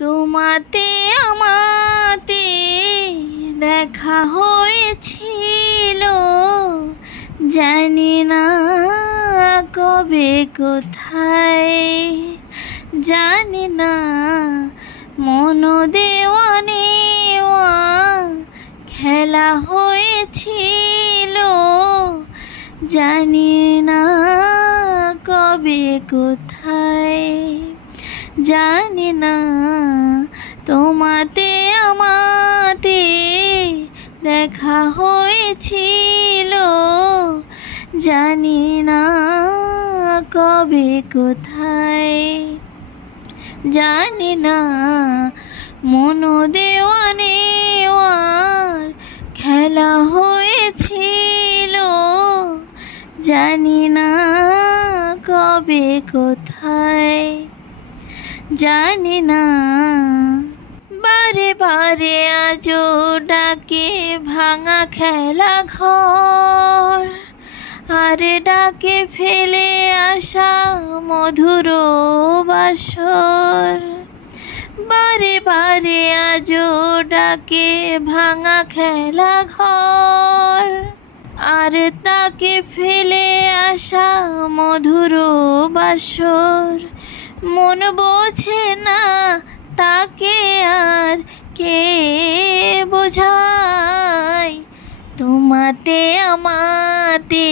তোমাতে আমাতে দেখা হয়েছিল, জানি না কবে কোথায়, জানি না মন দেওয়া নেওয়া খেলা হয়েছিল, জানি না কবে কোথায়, জানি না তোমাতে আমাতে দেখা হয়েছিল, জানি না কবে কোথায়, জানি না মন দেওয়া নেওয়ার খেলা হয়েছিল, জানি না কবে কোথায়, জানি না। বারে বারে আজও ডাকে ভাঙা খেলা ঘর, আরে ডাকে ফেলে আসা মধুর বাসর, বারে বারে আজও ডাকে ভাঙা খেলা ঘর, আর তাকে ফেলে আসা মধুর বাসর, মন বোঝে না তাকে আর কে বোঝায়, তোমাতে আমাতে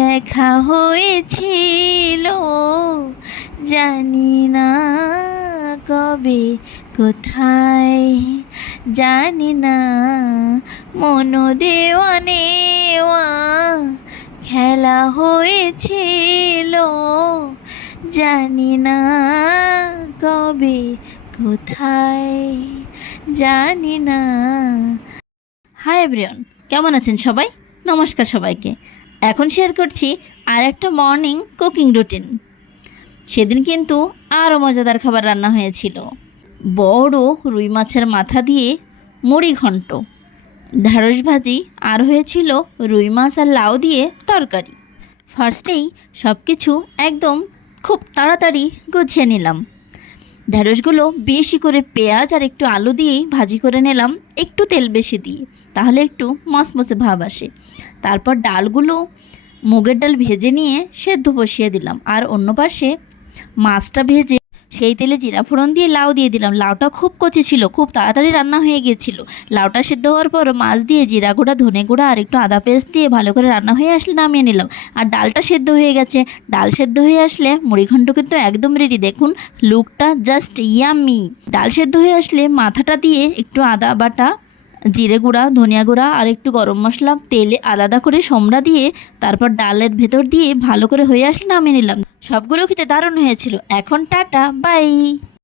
দেখা হয়েছিল, জানি না কবে কোথায়, জানি না মন দেওয়া নেওয়া খেলা হয়েছিল, জানি না কবে কোথায়, জানি না। হাই এভরিওয়ান, কেমন আছেন সবাই? নমস্কার সবাইকে। এখন শেয়ার করছি আর একটা মর্নিং কুকিং রুটিন। সেদিন কিন্তু আরও মজাদার খাবার রান্না হয়েছিল। বড় রুই মাছের মাথা দিয়ে মুড়ি ঘন্ট, ঢ্যাঁড়স ভাজি, আর হয়েছিল রুই মাছ আর লাউ দিয়ে তরকারি। ফার্স্টেই সব কিছু একদম খুব তাড়াতাড়ি গুছিয়ে নিলাম। ঢ্যাঁড়সগুলো বেশি করে পেঁয়াজ আর একটু আলু দিয়েই ভাজি করে নিলাম, একটু তেল বেশি দিয়ে, তাহলে একটু মচমচে ভাব আসে। তারপর ডালগুলো মুগের ডাল ভেজে নিয়ে সেদ্ধ বসিয়ে দিলাম, আর অন্য পাশে মাছটা ভেজে সেই তেলে জিরা ফোড়ন দিয়ে লাউ দিয়ে দিলাম। লাউটা খুব কচি ছিল, খুব তাড়াতাড়ি রান্না হয়ে গিয়েছিল। লাউটা সেদ্ধ হওয়ার পর মাছ দিয়ে জিরা গুঁড়া, ধনে গুঁড়া আর একটু আদা পেস্ট দিয়ে ভালো করে রান্না হয়ে আসলে নামিয়ে নিলাম। আর ডালটা সেদ্ধ হয়ে গেছে। ডাল সেদ্ধ হয়ে আসলে মুড়িঘণ্ট কিন্তু একদম রেডি। দেখুন লুকটা জাস্ট ইয়াম্মি। ডাল সেদ্ধ হয়ে আসলে মাথাটা দিয়ে একটু আদা বাটা, জিরে গুঁড়া, ধনিয়া গুঁড়া আর একটু গরম মশলা তেলে আলাদা করে সোমরা দিয়ে তারপর ডালের ভেতর দিয়ে ভালো করে হয়ে আসলে নামিয়ে নিলাম। সবগুলো খেতে দারুণ হয়েছিল। এখন টাটা, বাই।